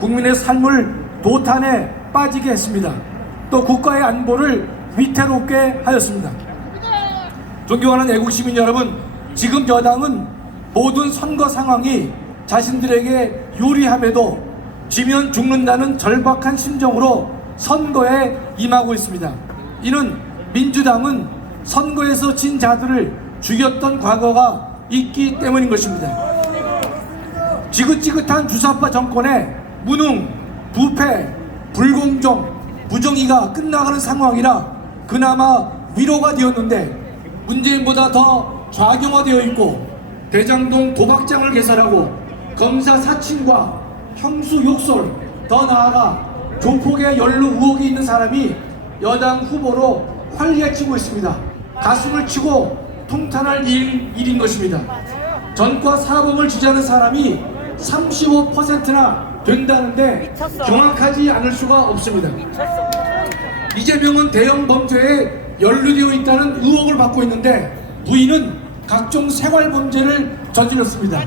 국민의 삶을 도탄에 빠지게 했습니다. 또 국가의 안보를 위태롭게 하였습니다. 존경하는 애국시민 여러분, 지금 여당은 모든 선거 상황이 자신들에게 유리함에도 지면 죽는다는 절박한 심정으로 선거에 임하고 있습니다. 이는 민주당은 선거에서 진 자들을 죽였던 과거가 있기 때문인 것입니다. 지긋지긋한 주사파 정권의 무능, 부패, 불공정, 부정의가 끝나가는 상황이라 그나마 위로가 되었는데, 문재인보다 더 좌경화되어 있고 대장동 도박장을 개설하고 검사 사칭과 형수 욕설, 더 나아가 조폭의 연루 의혹이 있는 사람이 여당 후보로 활개치고 있습니다. 가슴을 치고 통탄할 일인 것입니다. 전과 사범을 지지하는 사람이 35%나 된다는데 경악하지 않을 수가 없습니다. 이재명은 대형 범죄에 연루되어 있다는 의혹을 받고 있는데 부인은 각종 생활 범죄를 저질렀습니다.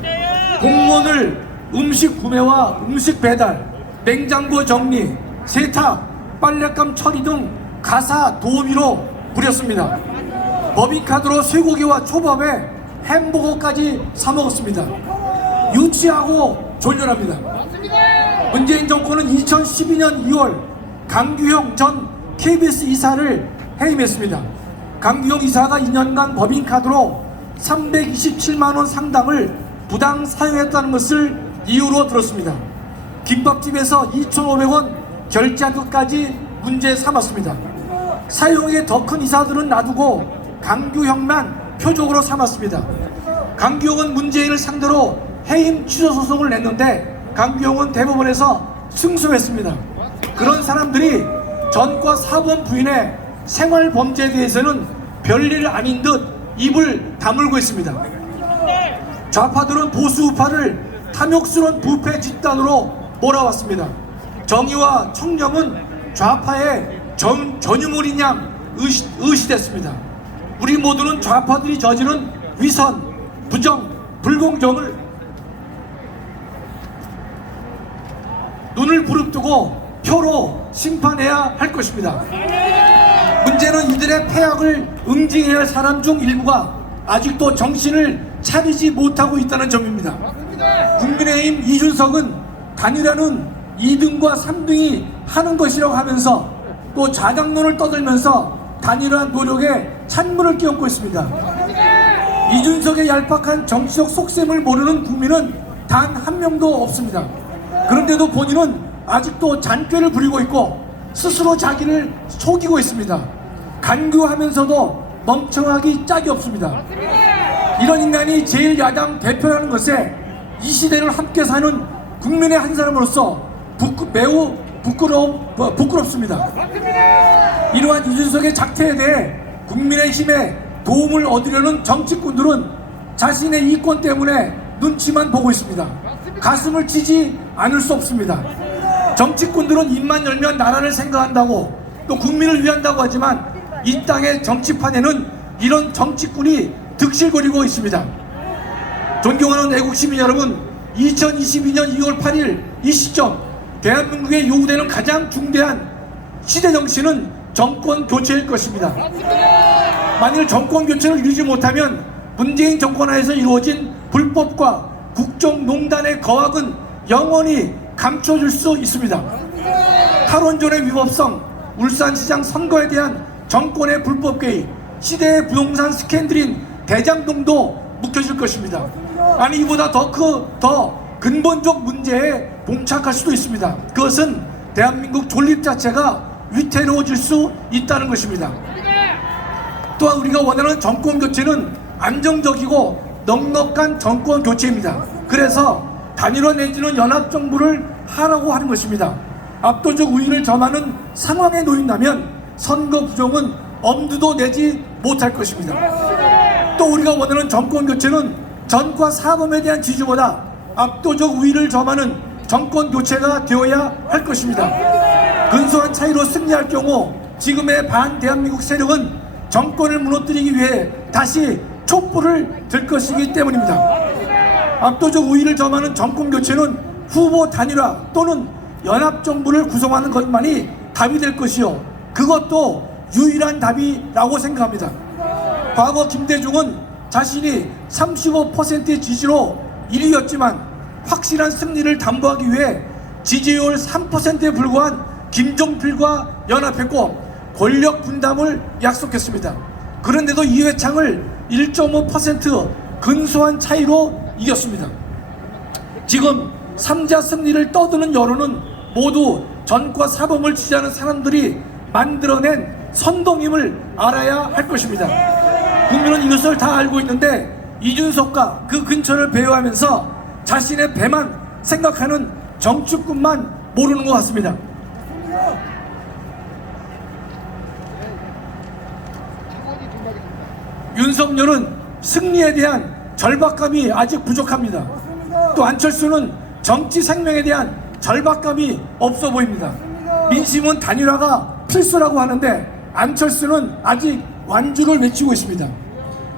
공무원을 음식 구매와 음식 배달, 냉장고 정리, 세탁, 빨랫감 처리 등 가사 도우미로 부렸습니다. 법인카드로 쇠고기와 초밥에 햄버거까지 사 먹었습니다. 유치하고 졸렬합니다. 문재인 정권은 2012년 2월 강규형 전 KBS 이사를 해임했습니다. 강규형 이사가 2년간 법인카드로 327만원 상당을 부당 사용했다는 것을 이유로 들었습니다. 김밥집에서 2,500원 결제한 것까지 문제 삼았습니다. 사용액이 더 큰 이사들은 놔두고 강규형만 표적으로 삼았습니다. 강규형은 문재인을 상대로 해임 취소 소송을 냈는데 강규형은 대법원에서 승소했습니다. 그런 사람들이 전과 사범 부인의 생활 범죄에 대해서는 별일 아닌 듯 입을 다물고 있습니다. 좌파들은 보수 우파를 탐욕스러운 부패 집단으로 몰아왔습니다. 정의와 청렴은 좌파의 전유물인 양 의시됐습니다. 우리 모두는 좌파들이 저지른 위선, 부정, 불공정을 눈을 부릅뜨고 표로 심판해야 할 것입니다. 문제는 이들의 패악을 응징해야 할 사람 중 일부가 아직도 정신을 차리지 못하고 있다는 점입니다. 국민의힘 이준석은 단일화는 2등과 3등이 하는 것이라고 하면서 또 자강론을 떠들면서 단일화 노력에 찬물을 끼얹고 있습니다. 이준석의 얄팍한 정치적 속셈을 모르는 국민은 단 한 명도 없습니다. 그런데도 본인은 아직도 잔꾀를 부리고 있고 스스로 자기를 속이고 있습니다. 간교하면서도 멍청하기 짝이 없습니다. 이런 인간이 제1야당 대표라는 것에 이 시대를 함께 사는 국민의 한 사람으로서 매우 부끄럽습니다. 이러한 이준석의 작태에 대해 국민의힘에 도움을 얻으려는 정치꾼들은 자신의 이권 때문에 눈치만 보고 있습니다. 가슴을 치지 않을 수 없습니다. 정치꾼들은 입만 열면 나라를 생각한다고 또 국민을 위한다고 하지만 이 땅의 정치판에는 이런 정치꾼이 득실거리고 있습니다. 존경하는 애국시민 여러분, 2022년 2월 8일 이 시점 대한민국에 요구되는 가장 중대한 시대정신은 정권 교체일 것입니다. 만일 정권 교체를 이루지 못하면 문재인 정권 하에서 이루어진 불법과 국정농단의 거악은 영원히 감춰질 수 있습니다. 탈원전의 위법성, 울산시장 선거에 대한 정권의 불법 개입, 시대의 부동산 스캔들인 대장동도 묵혀질 것입니다. 아니 이보다 더 근본적 문제에 봉착할 수도 있습니다. 그것은 대한민국 존립 자체가 위태로워질 수 있다는 것입니다. 또한 우리가 원하는 정권 교체는 안정적이고 넉넉한 정권 교체입니다. 그래서 단일화 내지는 연합정부를 하라고 하는 것입니다. 압도적 우위를 점하는 상황에 놓인다면 선거 부정은 엄두도 내지 못할 것입니다. 또 우리가 원하는 정권 교체는 전과 사범에 대한 지지보다 압도적 우위를 점하는 정권 교체가 되어야 할 것입니다. 근소한 차이로 승리할 경우 지금의 반대한민국 세력은 정권을 무너뜨리기 위해 다시 촛불을 들 것이기 때문입니다. 압도적 우위를 점하는 정권 교체는 후보 단일화 또는 연합정부를 구성하는 것만이 답이 될 것이요, 그것도 유일한 답이라고 생각합니다. 과거 김대중은 자신이 35%의 지지로 1위였지만 확실한 승리를 담보하기 위해 지지율 3%에 불과한 김종필과 연합했고 권력 분담을 약속했습니다. 그런데도 이회창을 1.5% 근소한 차이로 이겼습니다. 지금 3자 승리를 떠드는 여론은 모두 전과 사범을 지지하는 사람들이 만들어낸 선동임을 알아야 할 것입니다. 국민은 이것을 다 알고 있는데 이준석과 그 근처를 배회하면서 자신의 배만 생각하는 정치꾼만 모르는 것 같습니다. 윤석열은 승리에 대한 절박감이 아직 부족합니다. 또 안철수는 정치 생명에 대한 절박감이 없어 보입니다. 민심은 단일화가 필수라고 하는데 안철수는 아직 완주를 외치고 있습니다.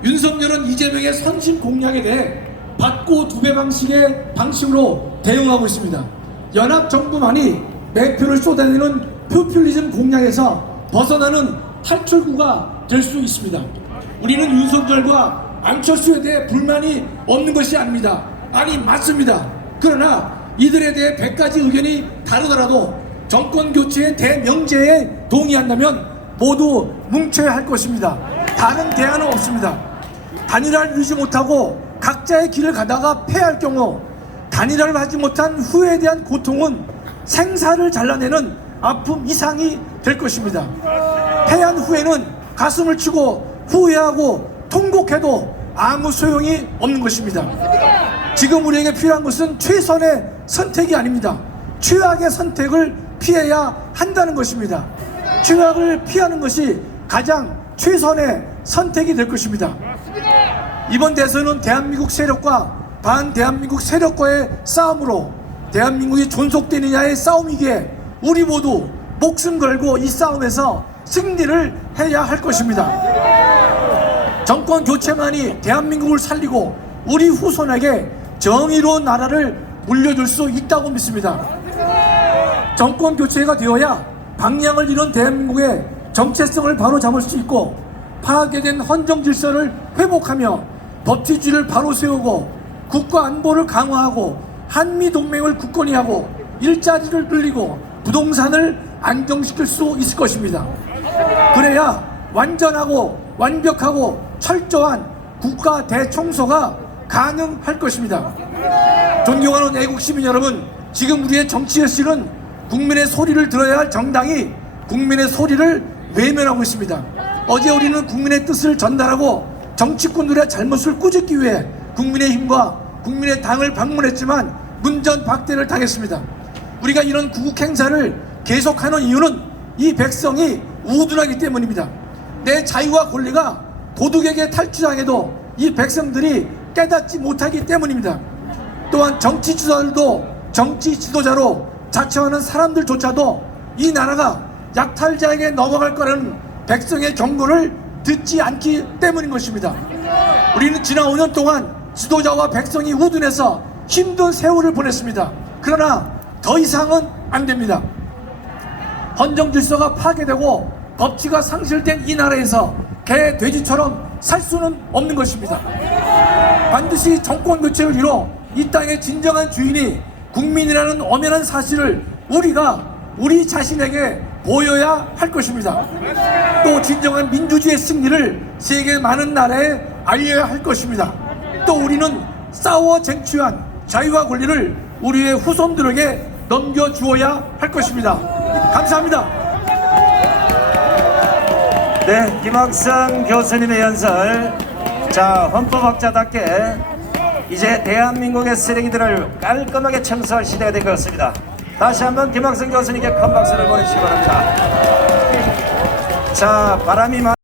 윤석열은 이재명의 선심 공약에 대해 받고 두 배 방식의 방식으로 대응하고 있습니다. 연합정부만이 매표를 쏟아내는 포퓰리즘 공약에서 벗어나는 탈출구가 될 수 있습니다. 우리는 윤석열과 안철수에 대해 불만이 없는 것이 아닙니다. 아니, 맞습니다. 그러나 이들에 대해 100가지 의견이 다르더라도 정권 교체의 대명제에 동의한다면 모두 뭉쳐야 할 것입니다. 다른 대안은 없습니다. 단일화를 이루지 못하고 각자의 길을 가다가 패할 경우 단일화를 하지 못한 후회에 대한 고통은 생사를 잘라내는 아픔 이상이 될 것입니다. 패한 후에는 가슴을 치고 후회하고 통곡해도 아무 소용이 없는 것입니다. 지금 우리에게 필요한 것은 최선의 선택이 아닙니다. 최악의 선택을 피해야 한다는 것입니다. 최악을 피하는 것이 가장 최선의 선택이 될 것입니다. 이번 대선은 대한민국 세력과 반대한민국 세력과의 싸움으로 대한민국이 존속되느냐의 싸움이기에 우리 모두 목숨 걸고 이 싸움에서 승리를 해야 할 것입니다. 정권 교체만이 대한민국을 살리고 우리 후손에게 정의로운 나라를 물려줄 수 있다고 믿습니다. 정권 교체가 되어야 방향을 잃은 대한민국의 정체성을 바로 잡을 수 있고 파괴된 헌정 질서를 회복하며 법치주의를 바로 세우고 국가 안보를 강화하고 한미 동맹을 굳건히 하고 일자리를 늘리고 부동산을 안정시킬 수 있을 것입니다. 그래야 완전하고 완벽하고 철저한 국가 대청소가 가능할 것입니다. 존경하는 애국 시민 여러분, 지금 우리의 정치 현실은 국민의 소리를 들어야 할 정당이 국민의 소리를 외면하고 있습니다. 어제 우리는 국민의 뜻을 전달하고 정치꾼들의 잘못을 꾸짖기 위해 국민의힘과 국민의당을 방문했지만 문전박대를 당했습니다. 우리가 이런 구국 행사를 계속하는 이유는 이 백성이 우둔하기 때문입니다. 내 자유와 권리가 도둑에게 탈취당해도 이 백성들이 깨닫지 못하기 때문입니다. 또한 정치 지도자들도 정치 지도자로 자처하는 사람들조차도 이 나라가 약탈자에게 넘어갈 거라는 백성의 경고를 듣지 않기 때문인 것입니다. 우리는 지난 5년 동안 지도자와 백성이 우둔해서 힘든 세월을 보냈습니다. 그러나 더 이상은 안 됩니다. 헌정 질서가 파괴되고 법치가 상실된 이 나라에서 개, 돼지처럼 살 수는 없는 것입니다. 반드시 정권 교체를 이뤄 이 땅의 진정한 주인이 국민이라는 엄연한 사실을 우리가 우리 자신에게 보여야 할 것입니다. 또 진정한 민주주의의 승리를 세계 많은 나라에 알려야 할 것입니다. 또 우리는 싸워 쟁취한 자유와 권리를 우리의 후손들에게 넘겨주어야 할 것입니다. 감사합니다. 네, 김학성 교수님의 연설. 자, 헌법학자답게 이제 대한민국의 쓰레기들을 깔끔하게 청소할 시대가 된 것 같습니다. 다시 한번 김학성 교수님께 큰 박수를 보내주시기 바랍니다. 자, 바람이